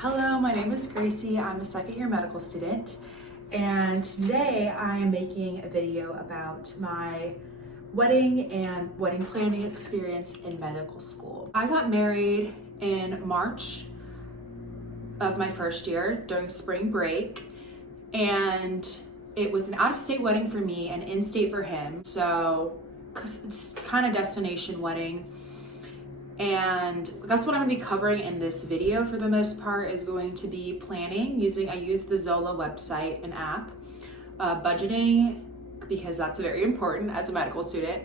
Hello, my name is Gracie. I'm a second year medical student, and today I am making a video about my wedding and wedding planning experience in medical school. I got married in March of my first year during spring break, and it was an out-of-state wedding for me and in-state for him, so it's kind of destination wedding. And that's what I'm gonna be covering in this video for the most part, is going to be planning I use the Zola website and app, budgeting, because that's very important as a medical student.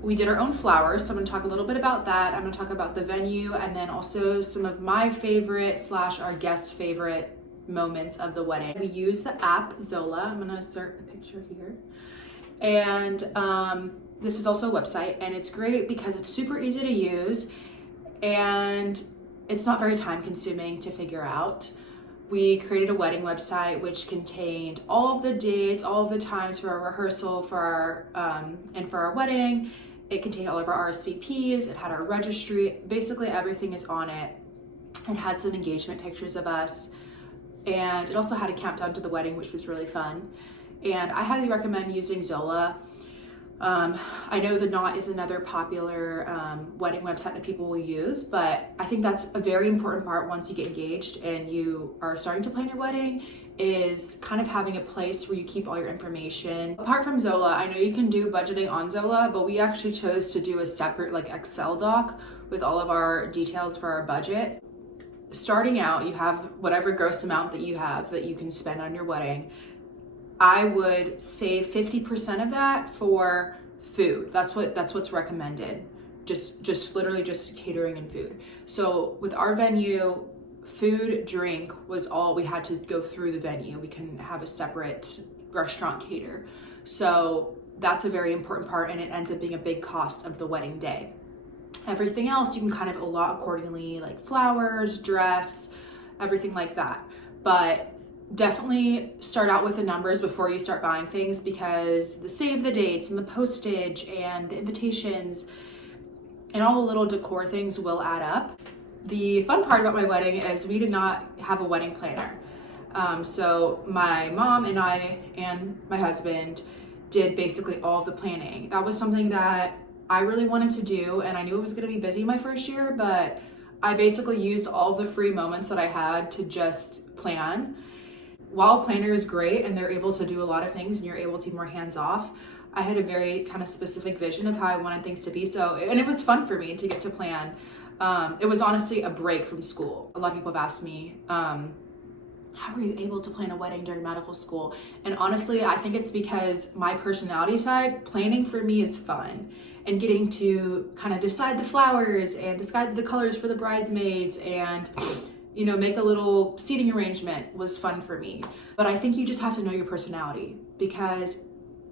We did our own flowers, so I'm gonna talk a little bit about that. I'm gonna talk about the venue and then also some of my favorite / our guest favorite moments of the wedding. We use the app Zola. I'm gonna insert a picture here. And this is also a website, and it's great because it's super easy to use and it's not very time consuming to figure out. We created a wedding website which contained all of the dates, all of the times for our rehearsal, for our and for our wedding. It contained all of our RSVPs, it had our registry, basically everything is on it. It had some engagement pictures of us, and it also had a countdown to the wedding, which was really fun. And I highly recommend using Zola. I know the Knot is another popular wedding website that people will use, but I think that's a very important part once you get engaged and you are starting to plan your wedding, is kind of having a place where you keep all your information. Apart from Zola, I know you can do budgeting on Zola, but we actually chose to do a separate Excel doc with all of our details for our budget. Starting out, you have whatever gross amount that you have that you can spend on your wedding. I would save 50% of that for food. That's what's recommended. Just literally just catering and food. So with our venue, food, drink was all we had to go through the venue. We couldn't have a separate restaurant cater. So that's a very important part, and it ends up being a big cost of the wedding day. Everything else you can kind of allot accordingly, like flowers, dress, everything like that. But definitely start out with the numbers before you start buying things, because the save the dates and the postage and the invitations and all the little decor things will add up. The fun part about my wedding is we did not have a wedding planner. So my mom and I and my husband did basically all of the planning. That was something that I really wanted to do, and I knew it was going to be busy my first year, but I basically used all of the free moments that I had to just plan. While a planner is great and they're able to do a lot of things and you're able to be more hands-off, I had a very kind of specific vision of how I wanted things to be. And it was fun for me to get to plan. It was honestly a break from school. A lot of people have asked me, how were you able to plan a wedding during medical school? And honestly, I think it's because my personality type, planning for me is fun. And getting to kind of decide the flowers and decide the colors for the bridesmaids and make a little seating arrangement was fun for me. But I think you just have to know your personality, because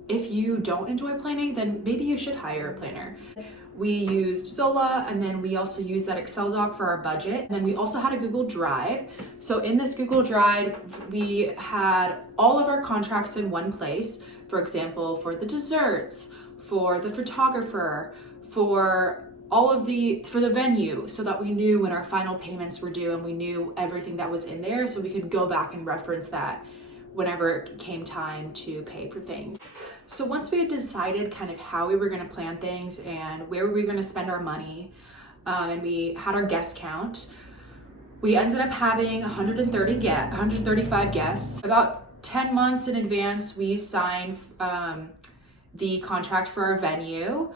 if you don't enjoy planning, then maybe you should hire a planner. We used Zola, and then we also used that Excel doc for our budget. And then we also had a Google Drive. So in this Google Drive, we had all of our contracts in one place. For example, for the desserts, for the photographer, for the venue, so that we knew when our final payments were due and we knew everything that was in there, so we could go back and reference that whenever it came time to pay for things. So once we had decided kind of how we were going to plan things and where we were going to spend our money, and we had our guest count, we ended up having 135 guests. About 10 months in advance, we signed the contract for our venue.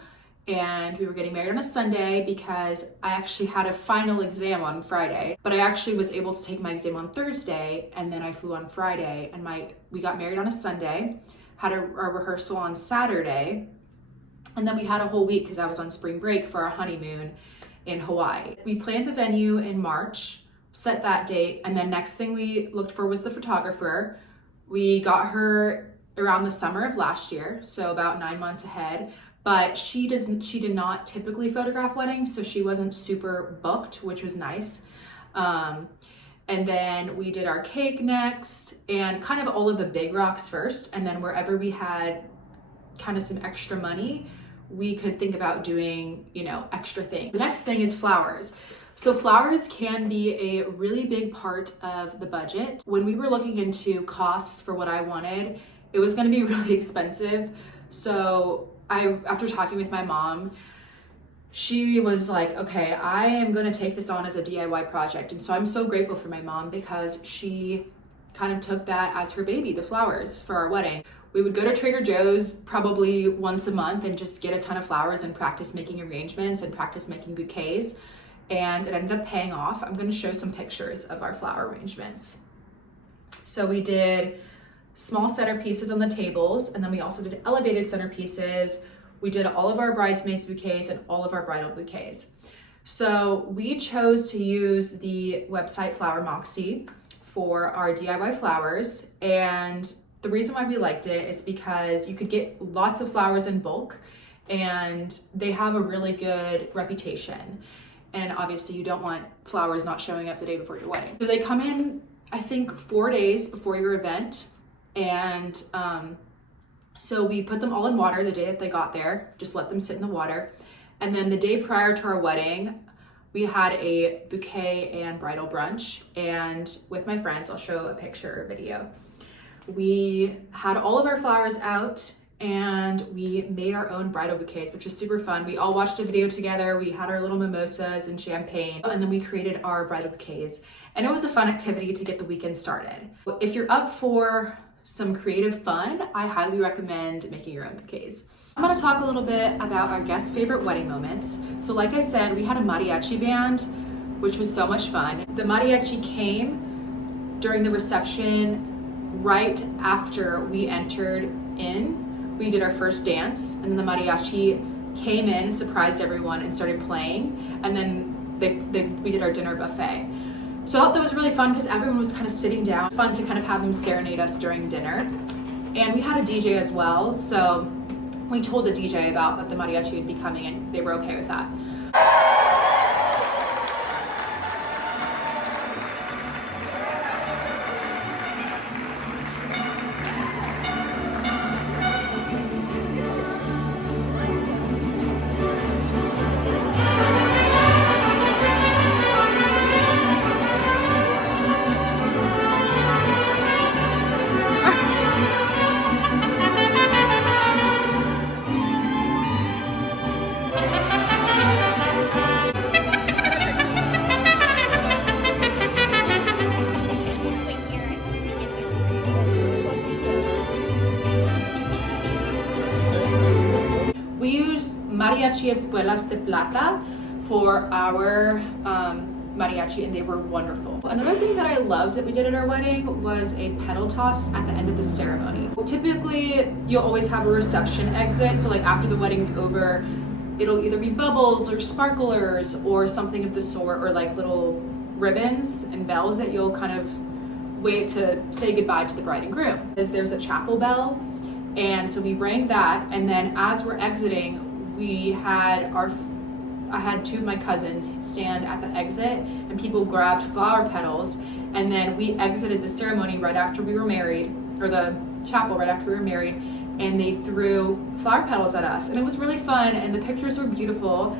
And we were getting married on a Sunday because I actually had a final exam on Friday, but I actually was able to take my exam on Thursday, and then I flew on Friday, and we got married on a Sunday, had a rehearsal on Saturday, and then we had a whole week because I was on spring break for our honeymoon in Hawaii. We planned the venue in March, set that date, and then next thing we looked for was the photographer. We got her around the summer of last year, so about 9 months ahead. But she did not typically photograph weddings, so she wasn't super booked, which was nice. And then we did our cake next, and kind of all of the big rocks first, and then wherever we had kind of some extra money, we could think about doing, extra things. The next thing is flowers. So flowers can be a really big part of the budget. When we were looking into costs for what I wanted, it was going to be really expensive. So after talking with my mom, she was like, okay, I am going to take this on as a DIY project. And so I'm so grateful for my mom because she kind of took that as her baby, the flowers for our wedding. We would go to Trader Joe's probably once a month and just get a ton of flowers and practice making arrangements and practice making bouquets. And it ended up paying off. I'm going to show some pictures of our flower arrangements. So we did small centerpieces on the tables, and then we also did elevated centerpieces. We did all of our bridesmaids bouquets and all of our bridal bouquets. So we chose to use the website Flower Moxie for our DIY flowers. And the reason why we liked it is because you could get lots of flowers in bulk and they have a really good reputation. And obviously you don't want flowers not showing up the day before your wedding. So they come in, I think, 4 days before your event. And so we put them all in water the day that they got there, just let them sit in the water. And then the day prior to our wedding, we had a bouquet and bridal brunch. And with my friends, I'll show a picture or video. We had all of our flowers out and we made our own bridal bouquets, which was super fun. We all watched a video together. We had our little mimosas and champagne, and then we created our bridal bouquets. And it was a fun activity to get the weekend started. If you're up for some creative fun, I highly recommend making your own bouquets. I'm gonna talk a little bit about our guest favorite wedding moments. So like I said, we had a mariachi band, which was so much fun. The mariachi came during the reception right after we entered in. We did our first dance, and then the mariachi came in, surprised everyone, and started playing. And then we did our dinner buffet. So I thought that was really fun because everyone was kind of sitting down. It was fun to kind of have them serenade us during dinner. And we had a DJ as well, so we told the DJ about that the mariachi would be coming, and they were okay with that. Mariachi Espuelas de Plata for our mariachi, and they were wonderful. Another thing that I loved that we did at our wedding was a petal toss at the end of the ceremony. Typically, you'll always have a reception exit, so like after the wedding's over, it'll either be bubbles or sparklers or something of the sort, or like little ribbons and bells that you'll kind of wait to say goodbye to the bride and groom. There's a chapel bell, and so we rang that, and then as we're exiting, I had two of my cousins stand at the exit, and people grabbed flower petals, and then we exited the ceremony right after we were married, or the chapel right after we were married, and they threw flower petals at us, and it was really fun, and the pictures were beautiful.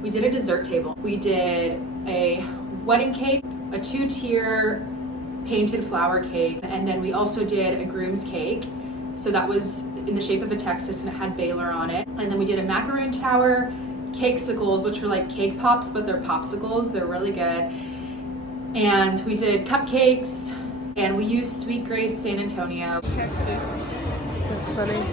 We did a dessert table. We did a wedding cake, a 2-tier painted flower cake, and then we also did a groom's cake. So that was in the shape of a Texas, and it had Baylor on it. And then we did a macaroon tower, cakesicles, which were like cake pops, but they're popsicles. They're really good. And we did cupcakes, and we used Sweet Grace San Antonio. Texas. That's funny.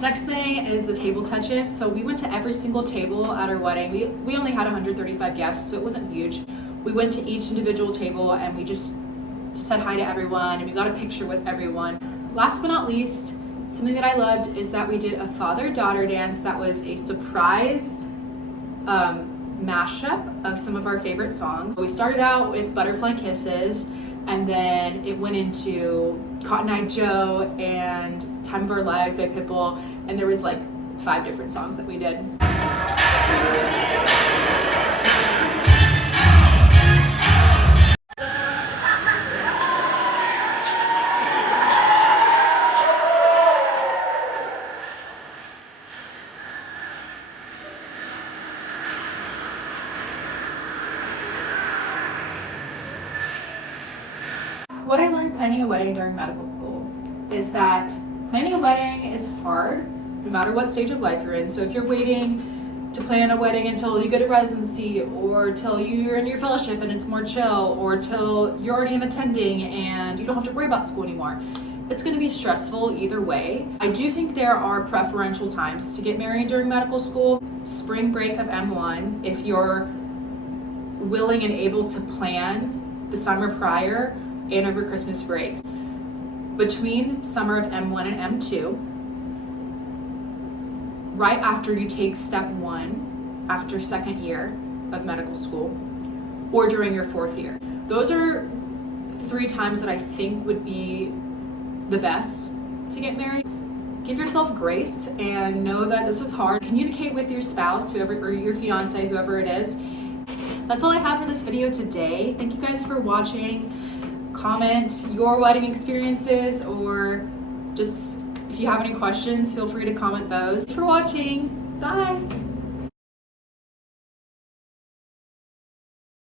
Next thing is the table touches. So we went to every single table at our wedding. We only had 135 guests, so it wasn't huge. We went to each individual table and we just said hi to everyone, and we got a picture with everyone. Last but not least, something that I loved is that we did a father-daughter dance that was a surprise mashup of some of our favorite songs. We started out with Butterfly Kisses, and then it went into Cotton Eye Joe and Time of Our Lives by Pitbull, and there was like 5 different songs that we did. a wedding during medical school is that planning a wedding is hard no matter what stage of life you're in. So if you're waiting to plan a wedding until you go to residency, or till you're in your fellowship and it's more chill, or till you're already in attending and you don't have to worry about school anymore, it's going to be stressful either way. I do think there are preferential times to get married during medical school. Spring break of M1, if you're willing and able to plan the summer prior and over Christmas break. Between summer of M1 and M2, right after you take step 1, after second year of medical school, or during your 4th year. Those are 3 times that I think would be the best to get married. Give yourself grace and know that this is hard. Communicate with your spouse, whoever, or your fiance, whoever it is. That's all I have for this video today. Thank you guys for watching. Comment your wedding experiences, or just if you have any questions, feel free to comment those. Thanks for watching. Bye.